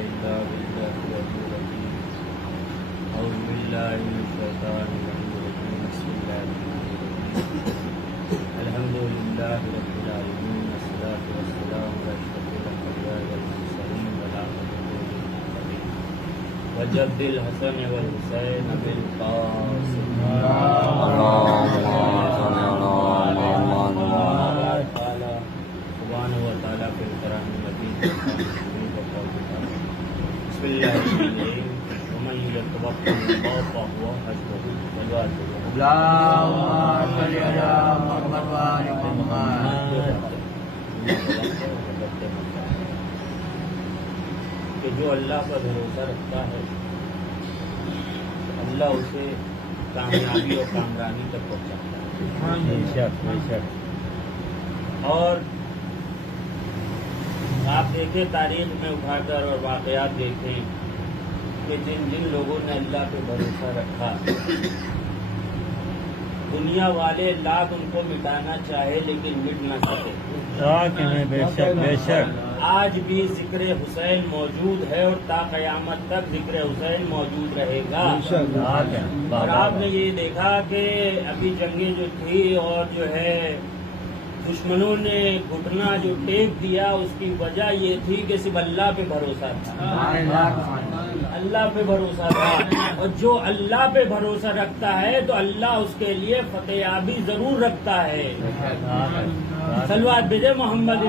إلا بالله العلي العظيم أعوذ بالله من الشيطان الرجيم بسم الله الرحمن الرحيم الحمد لله رب العالمين والصلاة والسلام على أشرف الأنبياء والمرسلين والعاقبة للمتقين وجد الحسن والحسين بالقاسم سبحانه وتعالى في القرآن المجيد بسم الله الرحمن الرحيم ومن يتوكل على الله فهو حسبه اللهم صل على محمد وآل محمد. کہ جو اللہ پر بھروسہ رکھتا ہے اللہ اسے کامیابی اور کامرانی تک پہنچاتا ہے. اور آپ دیکھیں تاریخ میں اٹھا کر اور واقعات دیکھیں کہ جن جن لوگوں نے اللہ پہ بھروسہ رکھا دنیا والے لاکھ ان کو مٹانا چاہے لیکن مٹ نہ سکے. بے شک آج بھی ذکر حسین موجود ہے اور تا قیامت تک ذکر حسین موجود رہے گا. اور آپ نے یہ دیکھا کہ ابھی جنگیں جو تھی اور جو ہے دشمنوں نے گھٹنا جو ٹیک دیا اس کی وجہ یہ تھی کہ صرف اللہ پہ بھروسہ تھا. اللہ پہ بھروسہ تھا اور جو اللہ پہ بھروسہ رکھتا ہے تو اللہ اس کے لیے فتح یابی ضرور رکھتا ہے. صلوات بھیجے محمد.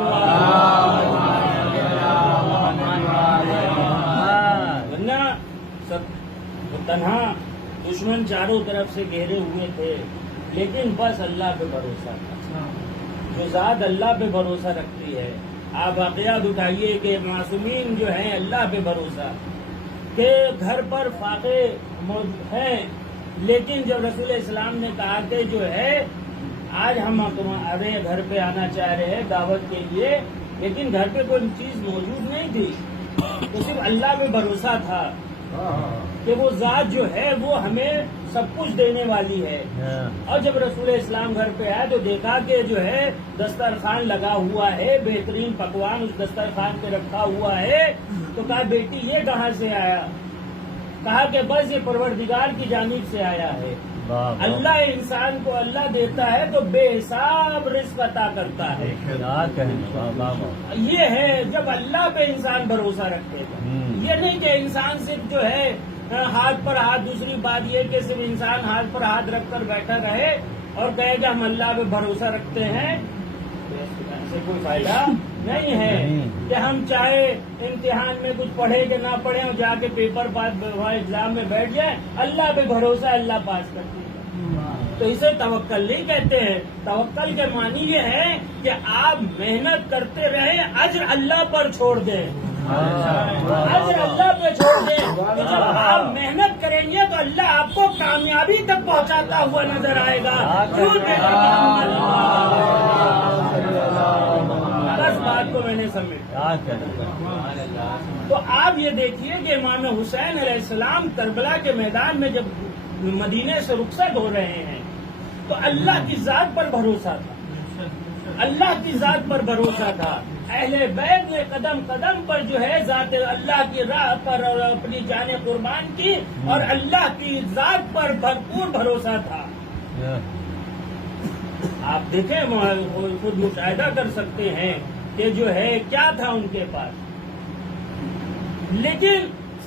ورنہ تنہا دشمن چاروں طرف سے گھیرے ہوئے تھے لیکن بس اللہ پہ بھروسہ تھا. جو ذات اللہ پہ بھروسہ رکھتی ہے آپ واقعات اٹھائیے کہ معصومین جو ہیں اللہ پہ بھروسہ کہ گھر پر فاقے ہیں لیکن جب رسول اسلام نے کہا کہ جو ہے آج ہم تمہارے گھر پہ آنا چاہ رہے ہیں دعوت کے لیے لیکن گھر پہ کوئی چیز موجود نہیں تھی تو صرف اللہ پہ بھروسہ تھا کہ وہ ذات جو ہے وہ ہمیں سب کچھ دینے والی ہے. اور جب رسول اسلام گھر پہ آئے تو دیکھا کہ جو ہے دسترخوان لگا ہوا ہے بہترین پکوان اس دسترخوان پہ رکھا ہوا ہے تو کہا بیٹی یہ کہاں سے آیا؟ کہا کہ بس یہ پروردگار کی جانب سے آیا ہے. اللہ انسان کو اللہ دیتا ہے تو بے حساب رزق عطا کرتا ہے. یہ ہے جب اللہ پہ انسان بھروسہ رکھتے ہیں. یہ نہیں کہ انسان صرف جو ہے ہاتھ پر ہاتھ. دوسری بات یہ کہ صرف انسان ہاتھ پر ہاتھ رکھ کر بیٹھا رہے اور کہے کہ ہم اللہ پہ بھروسہ رکھتے ہیں سے کوئی فائدہ نہیں ہے. کہ ہم چاہے امتحان میں کچھ پڑھے کہ نہ پڑھے اور جا کے پیپر پاس ایگزام میں بیٹھ جائے اللہ پہ بھروسہ اللہ پاس کرتے ہیں تو اسے توکل نہیں کہتے ہیں. توکل کے معنی یہ ہے کہ آپ محنت کرتے رہیں اجر اللہ پر چھوڑ دیں. اجر اللہ پہ چھوڑ دیں کہ جب آپ محنت کریں گے تو اللہ آپ کو کامیابی تک پہنچاتا ہوا نظر آئے گا. بس بات کو میں نے سمجھا. تو آپ یہ دیکھیے کہ امام حسین علیہ السلام کربلا کے میدان میں جب مدینے سے رخصت ہو رہے ہیں تو اللہ کی ذات پر بھروسہ تھا. اللہ کی ذات پر بھروسہ تھا. اہل بیت نے قدم قدم پر جو ہے ذات اللہ کی راہ پر اور اپنی جانیں قربان کی اور اللہ کی ذات پر بھرپور بھروسہ تھا. آپ دیکھیں خود مشاہدہ کر سکتے ہیں کہ جو ہے کیا تھا ان کے پاس. لیکن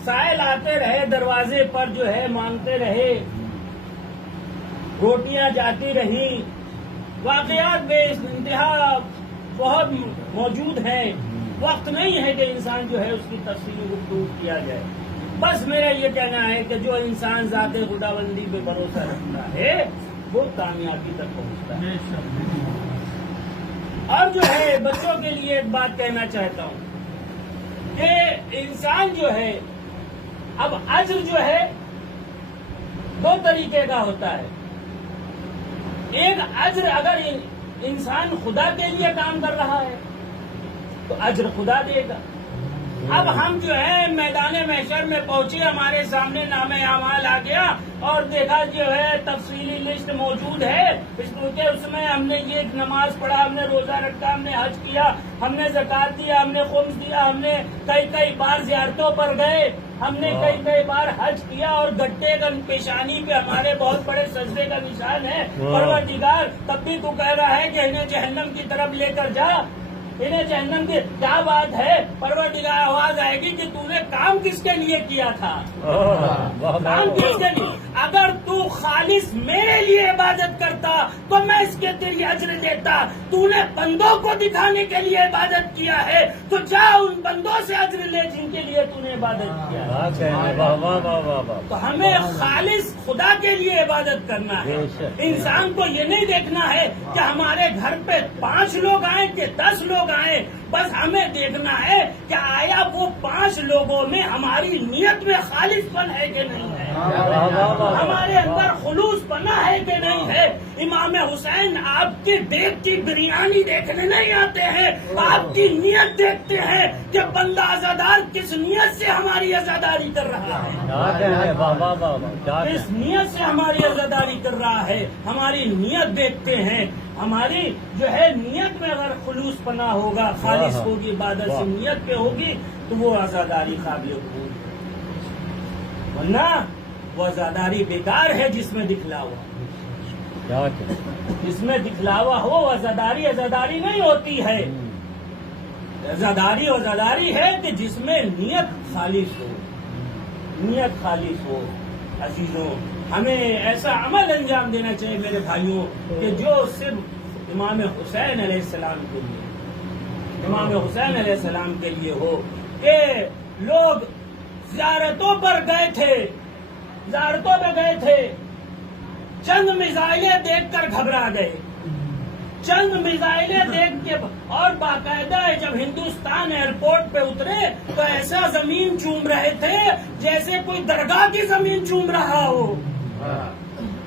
سائل آتے رہے دروازے پر جو ہے مانگتے رہے روٹیاں جاتی رہی. واقعات بے انتہا بہت موجود ہیں. وقت نہیں ہے کہ انسان جو ہے اس کی تفصیلی گفتگو کیا جائے. بس میرا یہ کہنا ہے کہ جو انسان ذات خداوندی پہ بھروسہ رکھتا ہے وہ کامیابی تک پہنچتا ہے. اور جو ہے بچوں کے لیے ایک بات کہنا چاہتا ہوں کہ انسان جو ہے اب اجر جو ہے دو طریقے کا ہوتا ہے. ایک اجر اگر انسان خدا کے لیے کام کر رہا ہے تو اجر خدا دے گا. اب ہم جو ہے میدان محشر میں پہنچے، ہمارے سامنے نام اعمال آ گیا اور دیکھا جو ہے تفصیلی لسٹ موجود ہے، اس میں ہم نے یہ نماز پڑھا، ہم نے روزہ رکھا، ہم نے حج کیا، ہم نے زکات دیا، ہم نے خمس دیا، ہم نے کئی بار زیارتوں پر گئے، ہم نے کئی بار حج کیا، اور گٹے کا پیشانی پہ ہمارے بہت بڑے سجدے کا نشان ہے۔ پروردگار تب بھی تو کہہ رہا ہے کہ انہیں جہنم کی طرف لے کر جا، انہیں جہنم کی کیا بات ہے؟ پروردگار آواز آئے گی کہ تو نے کام کس کے لیے کیا تھا؟ کام کس کے لیے؟ اگر تو خالص میرے لیے عبادت کرتا تو میں اس کے تیری اجر دیتا، تو نے بندوں کو دکھانے کے لیے عبادت کیا ہے تو جا ان بندوں سے اجر لے جن کے لیے تو نے عبادت کیا ہے۔ تو ہمیں خالص خدا کے لیے عبادت کرنا ہے۔ انسان کو یہ نہیں دیکھنا ہے کہ ہمارے گھر پہ 5 لوگ آئیں کہ 10 لوگ آئیں، بس ہمیں دیکھنا ہے کہ آیا وہ 5 لوگوں میں ہماری نیت میں خالص پن ہے کہ نہیں ہے، ہمارے اندر خلوص بنا ہے کہ نہیں ہے۔ امام حسین آپ کی دیکھ کی بریانی دیکھنے نہیں آتے ہیں، آپ کی نیت دیکھتے ہیں کہ بندہ عزادار کس نیت سے ہماری عزاداری کر رہا ہے، کس نیت سے ہماری عزاداری کر رہا ہے، ہماری نیت دیکھتے ہیں۔ ہماری جو ہے نیت میں اگر خلوص پنا ہوگا، خالص ہوگی، عبادت سے نیت پہ ہوگی تو وہ عزاداری قابل قبول ہے، ورنہ وہ عزاداری بیکار ہے جس میں دکھلاوا، جس میں دکھلاوا ہو عزاداری نہیں ہوتی ہے۔ عزاداری ہے کہ جس میں نیت خالص ہو، نیت خالص ہو۔ عزیزوں، ہمیں ایسا عمل انجام دینا چاہیے میرے بھائیوں کہ جو صرف امام حسین علیہ السلام کے لیے، امام حسین علیہ السلام کے لیے ہو، کہ لوگ زیارتوں پر گئے تھے، چند میزائلیں دیکھ کر گھبرا گئے، چند میزائلیں دیکھ کے، اور باقاعدہ جب ہندوستان ایئرپورٹ پہ اترے تو ایسا زمین چوم رہے تھے جیسے کوئی درگاہ کی زمین چوم رہا ہو۔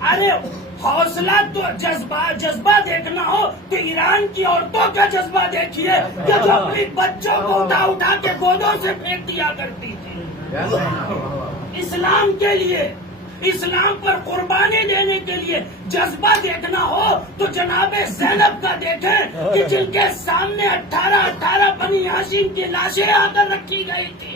ارے حوصلہ تو جذبہ دیکھنا ہو تو ایران کی عورتوں کا جذبہ دیکھیے کہ جو اپنی بچوں کو اٹھا کے گودوں سے پھینک دیا کرتی تھی اسلام کے لیے، اسلام پر قربانی دینے کے لیے۔ جذبہ دیکھنا ہو تو جناب زینب کا دیکھیں کہ جن کے سامنے 18 بنی ہاشم کی لاشیں آ کر رکھی گئی تھی،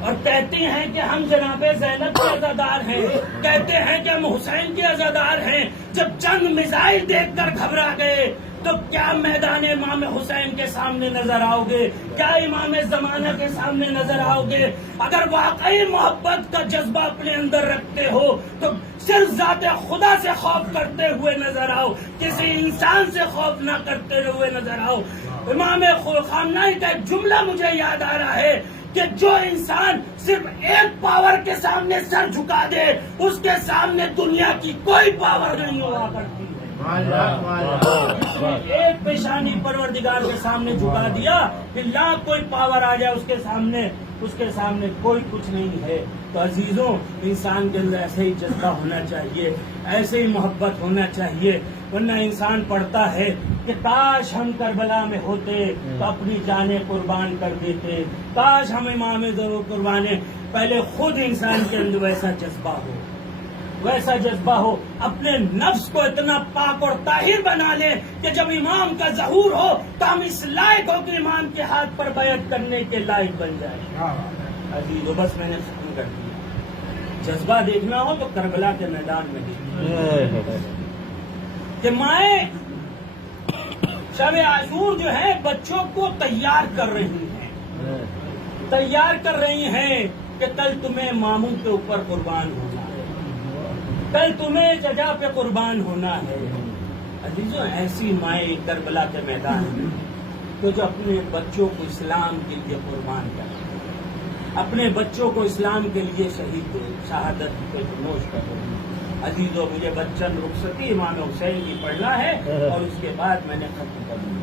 اور کہتے ہیں کہ ہم جناب زینب کے عزادار ہیں، کہتے ہیں کہ ہم حسین کے عزادار ہیں۔ جب چند میزائل دیکھ کر گھبرا گئے تو کیا میدان امام حسین کے سامنے نظر آؤ گے؟ کیا امام زمانہ کے سامنے نظر آؤ گے؟ اگر واقعی محبت کا جذبہ اپنے اندر رکھتے ہو تو صرف ذات خدا سے خوف کرتے ہوئے نظر آؤ، کسی انسان سے خوف نہ کرتے ہوئے نظر آؤ۔ امام خامنہئی کا ایک جملہ مجھے یاد آ رہا ہے کہ جو انسان صرف ایک پاور کے سامنے سر جھکا دے اس کے سامنے دنیا کی کوئی پاور نہیں ہوا کرتی ہے۔ ایک پیشانی پروردگار کے سامنے جھکا دیا کہ لاکھ کوئی پاور آ جائے اس کے سامنے کوئی کچھ نہیں ہے۔ تو عزیزوں، انسان کے اندر ایسے ہی جذبہ ہونا چاہیے، ایسے ہی محبت ہونا چاہیے، ورنہ انسان پڑھتا ہے کہ کاش ہم کربلا میں ہوتے تو اپنی جانیں قربان کر دیتے، کاش ہم امام ضرور قربانے۔ پہلے خود انسان کے اندر ویسا جذبہ ہو، اپنے نفس کو اتنا پاک اور طاہر بنا لے کہ جب امام کا ظہور ہو تو ہم اس لائق ہو کہ امام کے ہاتھ پر بیعت کرنے کے لائق بن جائے۔ عزیزو، بس میں نے ختم کر دیا۔ جذبہ دیکھنا ہو تو کربلا کے میدان میں دیکھنا کہ مائیں شب عاشور جو ہے بچوں کو تیار کر رہی ہیں کہ کل تمہیں ماموں کے اوپر قربان ہونا ہے، کل تمہیں جگہ پہ قربان ہونا ہے۔ عزیزوں، ایسی مائیں کربلا کے میدان میں تو جو اپنے بچوں کو اسلام کے لیے قربان کریں، اپنے بچوں کو اسلام کے لیے شہادت پہ نوش کر رہے ہیں۔ عزیزوں، مجھے بچن رخصتی امام حسین کی پڑھنا ہے اور اس کے بعد میں نے ختم کر دیا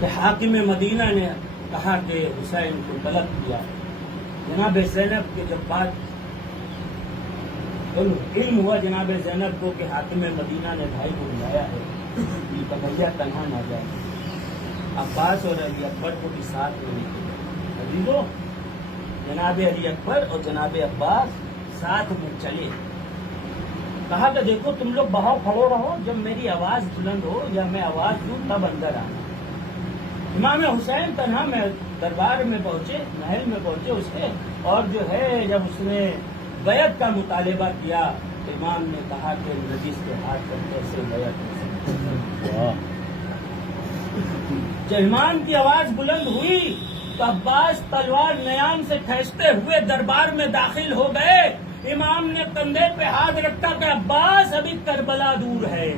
کہ حاکم مدینہ نے کہا کہ حسین کو طلب کیا۔ جناب زینب کے جب بات علم ہوا جناب زینب کو کہ حاکم مدینہ نے بھائی کو بلایا ہے، بھیا تنہا نہ جائے، عباس اور علی اکبر کو بھی ساتھ میں لے گئے. عزیزو، جناب علی اکبر اور جناب عباس ساتھ میں چلے. کہا کہ دیکھو تم لوگ باہر کھڑے رہو، جب میری آواز بلند ہو یا میں آواز دوں تب اندر آنا. امام حسین تنہا میں دربار میں پہنچے، محل میں پہنچے اس کے، اور جو ہے جب اس نے بیعت کا مطالبہ کیا تو امام نے کہا کہ نجیس کے ہاتھ پر کیسے بیعت ہو سکتی ہے. جب امام کی آواز بلند ہوئی تو عباس تلوار نیام سے کھینچتے ہوئے دربار میں داخل ہو گئے. امام نے کندھے پہ ہاتھ رکھا کہ عباس ابھی کربلا دور ہے،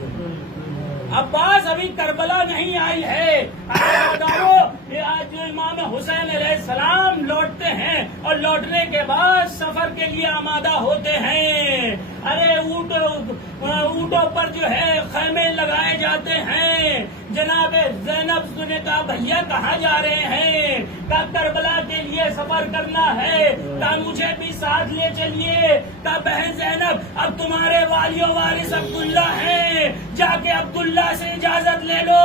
عباس ابھی کربلا نہیں آئی ہے. آج جو امام حسین علیہ السلام لوٹتے ہیں اور لوٹنے کے بعد سفر کے لیے آمادہ ہوتے ہیں. ارے اونٹوں پر جو ہے خیمے لگائے جاتے ہیں. جناب زینب نے کہا بھیا کہاں جا رہے ہیں؟ کہا کربلا کے لیے سفر کرنا ہے. کہا مجھے بھی ساتھ لے چلیے. کہا بہن زینب اب تمہارے والی و وارث عبداللہ ہیں، جا کے عبداللہ سے اجازت لے لو.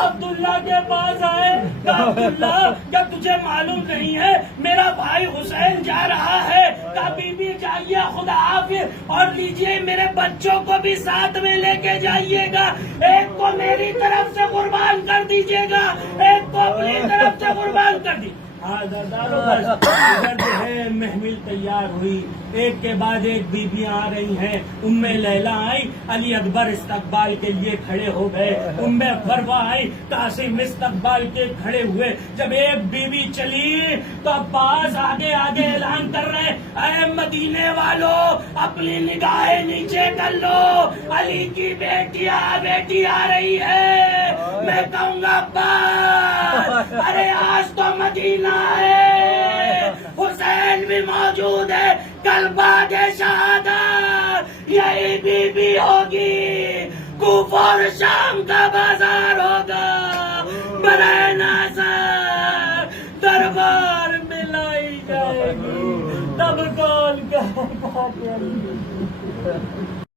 عبداللہ کے پاس آئے. کہا عبداللہ کیا تجھے معلوم نہیں ہے میرا بھائی حسین جا رہا ہے؟ کہا بی بی جائیے، خدا حافظ، اور لیجیے میرے بچوں کو بھی ساتھ میں لے کے جائیے گا. ایک کو میری طرف سے قربان کر دیجیے گا، ایک کو اپنی طرف سے قربان کر دیجیے. ادھر جو ہے محمل تیار ہوئی، ایک کے بعد ایک بیویاں آ رہی ہیں. ام لیلا آئی، علی اکبر استقبال کے لیے کھڑے ہو گئے. ام فروہ آئی، قاسم استقبال کے کھڑے ہوئے. جب ایک بیوی چلی تو عباس آگے آگے اعلان کر رہے اے مدینے والوں اپنی نگاہیں نیچے کر لو، علی کی بیٹی آ رہی ہے. میں کہوں گا عباس ارے آج تو مدینہ ہے، حسین بھی موجود ہے، کل بعد شہادت یہی بی بی ہوگی، کوفہ اور شام کا بازار ہوگا. برائے ناصر دربار میں لائی جائے گی، تب کون کہے گا کہ